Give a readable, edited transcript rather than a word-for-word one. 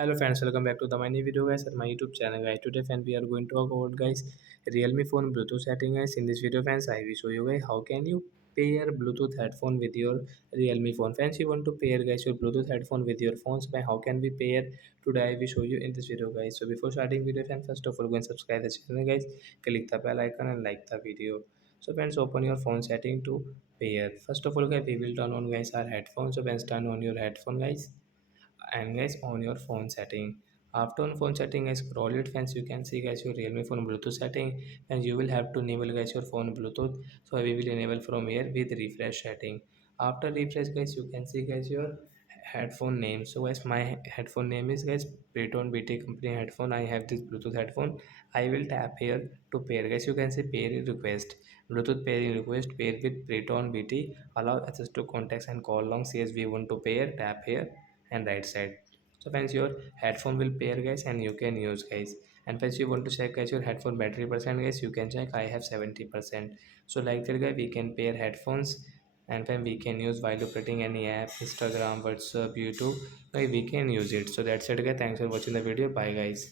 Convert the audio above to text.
Hello friends, welcome back to the my new video guys at my YouTube channel guys. Today friends we are going to talk about guys Realme phone Bluetooth setting guys. In this video friends I will show you guys how can you pair Bluetooth headphone with your Realme phone. Friends you want to pair guys your Bluetooth headphone with your phones by how can we pair today I will show you in this video guys. So before starting video friends first of all go and subscribe the channel guys. Click the bell icon and like the video. So friends open your phone setting to pair. First of all guys we will turn on guys our headphones. So friends turn on your headphone guys and guys on your phone setting. After on phone setting guys scroll it friends, you can see guys your Realme phone Bluetooth setting, and you will have to enable guys your phone Bluetooth. So we will enable from here with refresh setting. After refresh guys you can see guys your headphone name. So guys my headphone name is guys Breton BT company headphone. I have this Bluetooth headphone. I will tap here to pair guys. You can see pair request, Bluetooth pairing request, pair with Breton BT, allow access to contacts and call long. Says we want to pair, tap here and right side. So friends your headphone will pair guys and you can use guys. And friends you want to check guys your headphone battery percent guys, you can check. I have 70%. So like that guys we can pair headphones, and then we can use while operating any app, Instagram, WhatsApp, YouTube, like we can use it. So that's it guys, thanks for watching the video, bye guys.